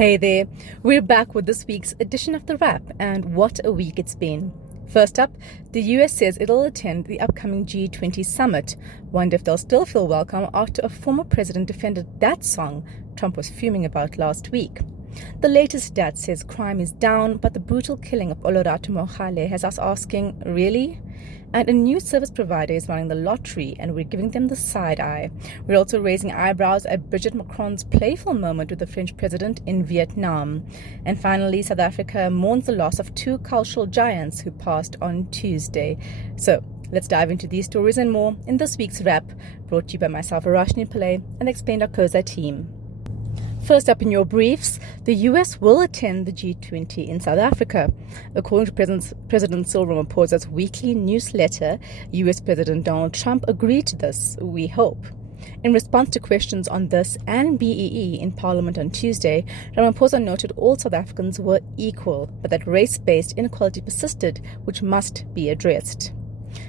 Hey there, we're back with this week's edition of The Wrap, and what a week it's been. First up, the US says it'll attend the upcoming G20 Summit. Wonder if they'll still feel welcome after a former president defended that song Trump was fuming about last week. The latest stat says crime is down, but the brutal killing of Olorato Mongale has us asking, really? And a new service provider is running the lottery, and we're giving them the side eye. We're also raising eyebrows at Brigitte Macron's playful moment with the French president in Vietnam. And finally, South Africa mourns the loss of two cultural giants who passed on Tuesday. So let's dive into these stories and more in this week's Wrap, brought to you by myself, Verashni Pillay, and the Explained Arcosa team. First up in your briefs, the US will attend the G20 in South Africa. According to President Cyril Ramaphosa's weekly newsletter, US President Donald Trump agreed to this, we hope. In response to questions on this and BEE in Parliament on Tuesday, Ramaphosa noted all South Africans were equal, but that race-based inequality persisted, which must be addressed.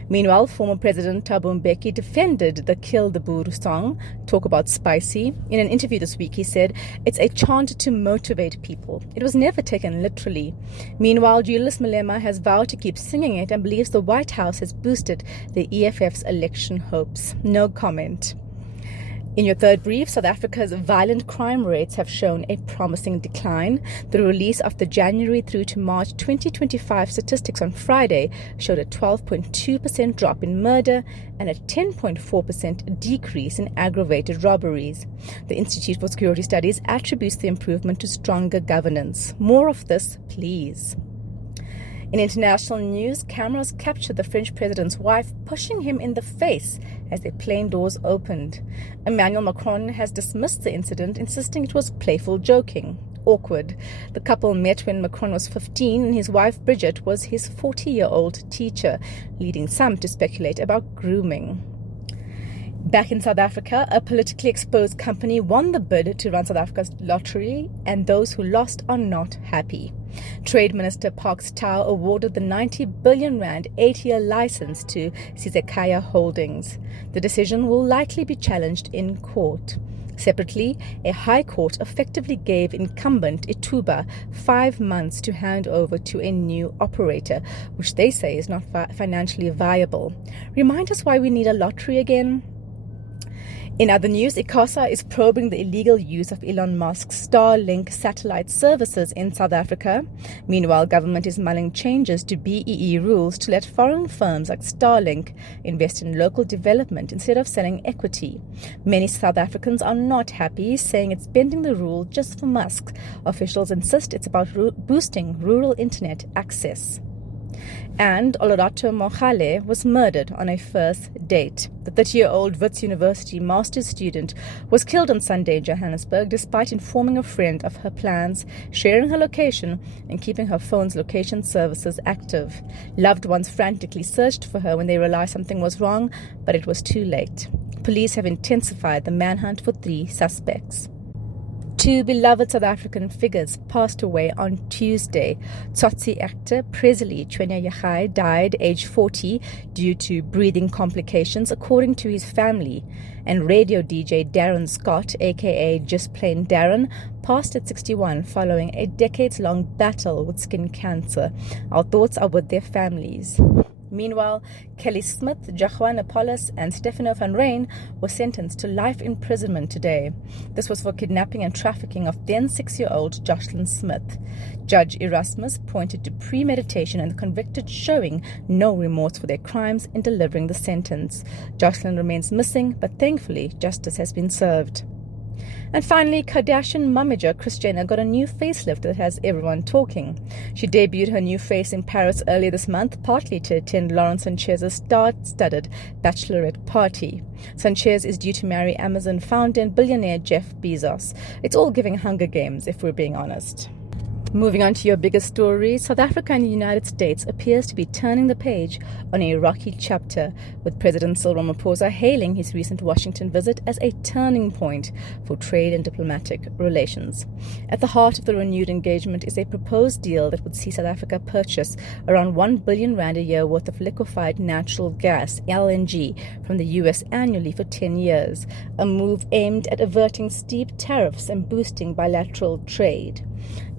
Meanwhile, former President Thabo Mbeki defended the Kill the Boer song, Talk About Spicy. In an interview this week, he said, "It's a chant to motivate people. It was never taken literally." Meanwhile, Julius Malema has vowed to keep singing it and believes the White House has boosted the EFF's election hopes. No comment. In your third brief, South Africa's violent crime rates have shown a promising decline. The release of the January through to March 2025 statistics on Friday showed a 12.2% drop in murder and a 10.4% decrease in aggravated robberies. The Institute for Security Studies attributes the improvement to stronger governance. More of this, please. In international news, cameras captured the French president's wife pushing him in the face as their plane doors opened. Emmanuel Macron has dismissed the incident, insisting it was playful joking. Awkward. The couple met when Macron was 15 and his wife Brigitte was his 40-year-old teacher, leading some to speculate about grooming. Back in South Africa, a politically exposed company won the bid to run South Africa's lottery, and those who lost are not happy. Trade Minister Parks Tau awarded the 90 billion rand 8-year license to Sizekaya Holdings. The decision will likely be challenged in court. Separately, a high court effectively gave incumbent Ituba 5 months to hand over to a new operator, which they say is not financially viable. Remind us why we need a lottery again? In other news, ICASA is probing the illegal use of Elon Musk's Starlink satellite services in South Africa. Meanwhile, government is mulling changes to BEE rules to let foreign firms like Starlink invest in local development instead of selling equity. Many South Africans are not happy, saying it's bending the rule just for Musk. Officials insist it's about boosting rural internet access. And Olorato Mongale was murdered on a first date. The 30-year-old Wits University master's student was killed on Sunday in Johannesburg despite informing a friend of her plans, sharing her location, and keeping her phone's location services active. Loved ones frantically searched for her when they realized something was wrong, but it was too late. Police have intensified the manhunt for 3 suspects. 2 beloved South African figures passed away on Tuesday. Tsotsi actor Presley Chweneyagae died aged 40 due to breathing complications, according to his family. And radio DJ Darren Scott, aka Just Plain Darren, passed at 61 following a decades-long battle with skin cancer. Our thoughts are with their families. Meanwhile, Kelly Smith, Jagwan Apollos, and Stefano van Rijn were sentenced to life imprisonment today. This was for kidnapping and trafficking of then 6-year-old Jocelyn Smith. Judge Erasmus pointed to premeditation and the convicted showing no remorse for their crimes in delivering the sentence. Jocelyn remains missing, but thankfully justice has been served. And finally, Kardashian momager Kris Jenner got a new facelift that has everyone talking. She debuted her new face in Paris earlier this month, partly to attend Lawrence Sanchez's star-studded bachelorette party. Sanchez is due to marry Amazon founder and billionaire Jeff Bezos. It's all giving Hunger Games, if we're being honest. Moving on to your biggest story, South Africa and the United States appears to be turning the page on a rocky chapter, with President Cyril Ramaphosa hailing his recent Washington visit as a turning point for trade and diplomatic relations. At the heart of the renewed engagement is a proposed deal that would see South Africa purchase around 1 billion rand a year worth of liquefied natural gas, LNG, from the US annually for 10 years, a move aimed at averting steep tariffs and boosting bilateral trade.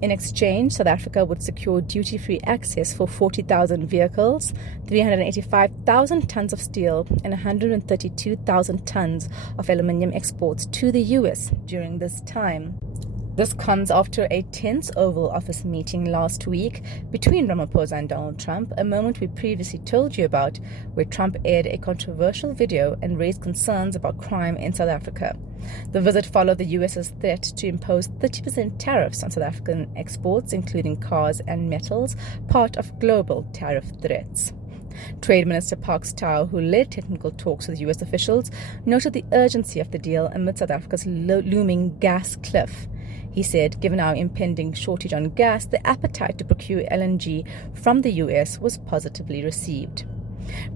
In exchange, South Africa would secure duty-free access for 40,000 vehicles, 385,000 tons of steel, and 132,000 tons of aluminium exports to the US during this time. This comes after a tense Oval Office meeting last week between Ramaphosa and Donald Trump, a moment we previously told you about, where Trump aired a controversial video and raised concerns about crime in South Africa. The visit followed the US's threat to impose 30% tariffs on South African exports, including cars and metals, part of global tariff threats. Trade Minister Park Stow, who led technical talks with US officials, noted the urgency of the deal amid South Africa's looming gas cliff. He said, given our impending shortage on gas, the appetite to procure LNG from the US was positively received.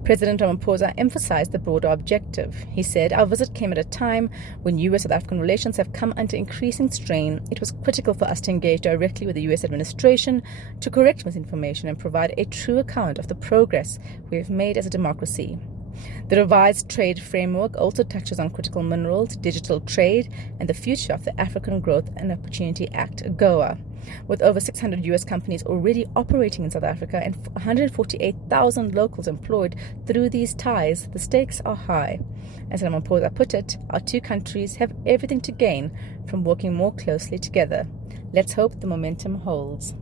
President Ramaphosa emphasized the broader objective. He said, our visit came at a time when US-South African relations have come under increasing strain. It was critical for us to engage directly with the US administration to correct misinformation and provide a true account of the progress we have made as a democracy. The revised trade framework also touches on critical minerals, digital trade, and the future of the African Growth and Opportunity Act, AGOA. With over 600 US companies already operating in South Africa and 148,000 locals employed through these ties, the stakes are high. As Ramaphosa put it, our two countries have everything to gain from working more closely together. Let's hope the momentum holds.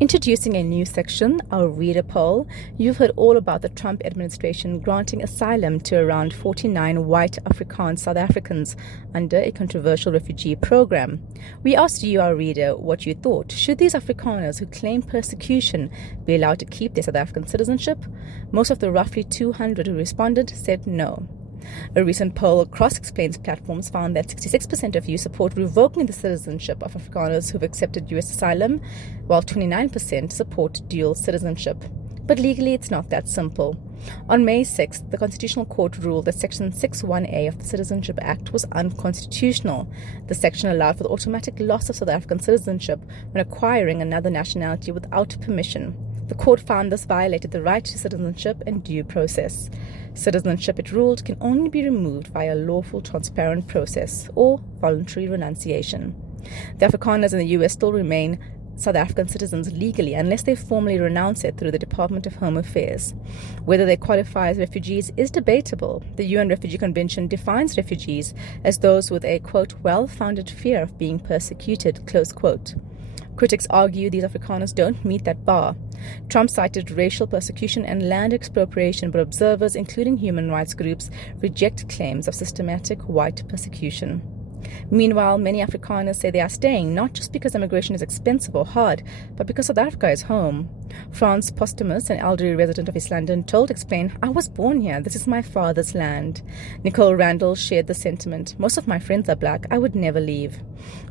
Introducing a new section, our reader poll. You've heard all about the Trump administration granting asylum to around 49 white Afrikaans South Africans under a controversial refugee program. We asked you, our reader, what you thought. Should these Afrikaners who claim persecution be allowed to keep their South African citizenship? Most of the roughly 200 who responded said no. A recent poll across Explain's platforms found that 66% of you support revoking the citizenship of Afrikaners who've accepted US asylum, while 29% support dual citizenship. But legally, it's not that simple. On May 6th, the Constitutional Court ruled that Section 6(1)(a) of the Citizenship Act was unconstitutional. The section allowed for the automatic loss of South African citizenship when acquiring another nationality without permission. The court found this violated the right to citizenship and due process. Citizenship, it ruled, can only be removed via a lawful, transparent process or voluntary renunciation. The Afrikaners in the US still remain South African citizens legally unless they formally renounce it through the Department of Home Affairs. Whether they qualify as refugees is debatable. The UN Refugee Convention defines refugees as those with a, quote, well-founded fear of being persecuted, close quote. Critics argue these Afrikaners don't meet that bar. Trump cited racial persecution and land expropriation, but observers, including human rights groups, reject claims of systematic white persecution. Meanwhile, many Afrikaners say they are staying not just because immigration is expensive or hard, but because South Africa is home. Frans Postumus, an elderly resident of East London, told Explain, I was born here. This is my father's land. Nicole Randall shared the sentiment. Most of my friends are black. I would never leave.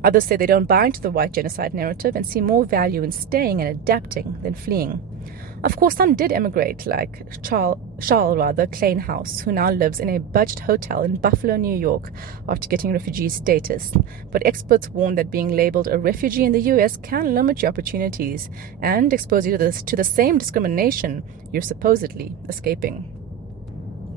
Others say they don't buy into the white genocide narrative and see more value in staying and adapting than fleeing. Of course, some did emigrate, like Charles Kleinhaus, who now lives in a budget hotel in Buffalo, New York, after getting refugee status. But experts warn that being labeled a refugee in the US can limit your opportunities and expose you to the same discrimination you're supposedly escaping.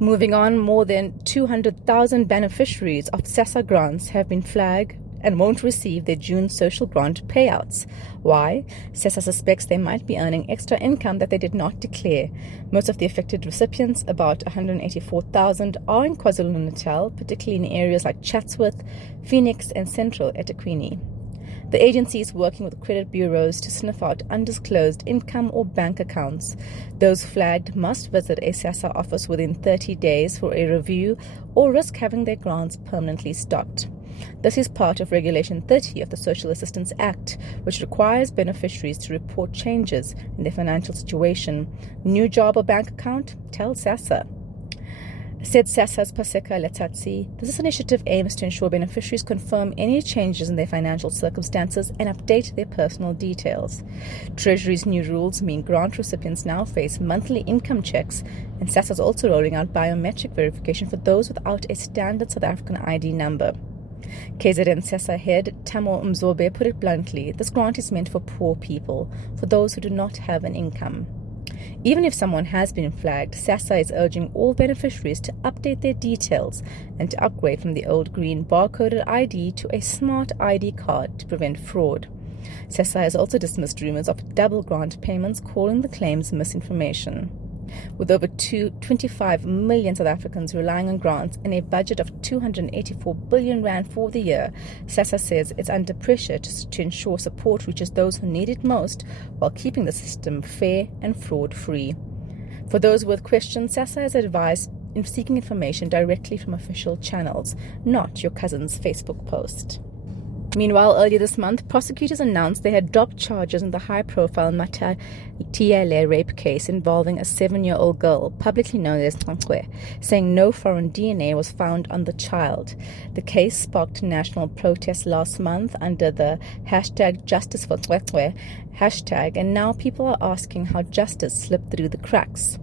Moving on, more than 200,000 beneficiaries of SASSA grants have been flagged and won't receive their June social grant payouts. Why? SASSA suspects they might be earning extra income that they did not declare. Most of the affected recipients, about 184,000, are in KwaZulu-Natal, particularly in areas like Chatsworth, Phoenix, and Central eThekwini. The agency is working with credit bureaus to sniff out undisclosed income or bank accounts. Those flagged must visit a SASSA office within 30 days for a review or risk having their grants permanently stopped. This is part of Regulation 30 of the Social Assistance Act, which requires beneficiaries to report changes in their financial situation. New job or bank account? Tell SASSA. Said SASSA's Paseka Letsatsi, this initiative aims to ensure beneficiaries confirm any changes in their financial circumstances and update their personal details. Treasury's new rules mean grant recipients now face monthly income checks, and SASSA is also rolling out biometric verification for those without a standard South African ID number. KZN SASSA head Tamo Mzobe put it bluntly, this grant is meant for poor people, for those who do not have an income. Even if someone has been flagged, SASSA is urging all beneficiaries to update their details and to upgrade from the old green barcoded ID to a smart ID card to prevent fraud. SASSA has also dismissed rumors of double grant payments, calling the claims misinformation. With over 25 million South Africans relying on grants and a budget of 284 billion rand for the year, SASSA says it's under pressure to ensure support reaches those who need it most while keeping the system fair and fraud-free. For those with questions, SASSA has advised in seeking information directly from official channels, not your cousin's Facebook post. Meanwhile, earlier this month, prosecutors announced they had dropped charges in the high-profile Matatiele rape case involving a 7-year-old girl, publicly known as Nkwe, saying no foreign DNA was found on the child. The case sparked national protests last month under the #JusticeForNkwe hashtag, and now people are asking how justice slipped through the cracks.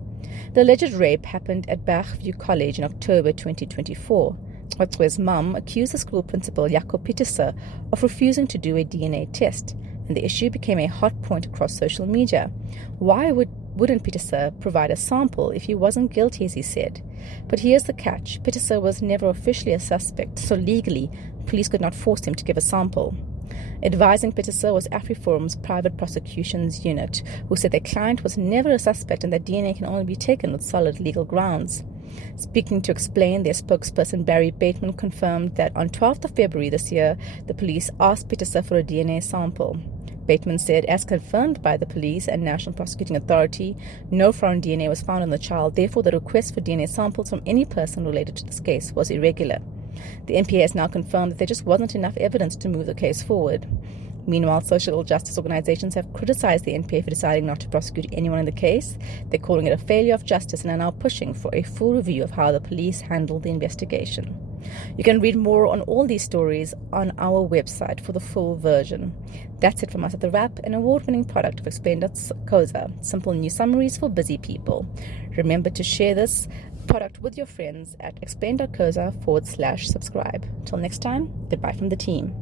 The alleged rape happened at Bergview College in October 2024. Nkwe's mum accused the school principal, Jaco Pieterse, of refusing to do a DNA test, and the issue became a hot point across social media. Why wouldn't Pieterse provide a sample if he wasn't guilty, as he said? But here's the catch. Pieterse was never officially a suspect, so legally, police could not force him to give a sample. Advising Pieterse was AfriForum's private prosecutions unit, who said their client was never a suspect and that DNA can only be taken with solid legal grounds. Speaking to Explain, their spokesperson Barry Bateman confirmed that on 12th of February this year, the police asked Pieterse for a DNA sample. Bateman said, as confirmed by the police and National Prosecuting Authority, no foreign DNA was found on the child, therefore the request for DNA samples from any person related to this case was irregular. The NPA has now confirmed that there just wasn't enough evidence to move the case forward. Meanwhile, social justice organizations have criticized the NPA for deciding not to prosecute anyone in the case. They're calling it a failure of justice and are now pushing for a full review of how the police handled the investigation. You can read more on all these stories on our website for the full version. That's it from us at The Wrap, an award-winning product of Explain.co.za. Simple news summaries for busy people. Remember to share this product with your friends at explain.co.za/subscribe. Till next time, goodbye from the team.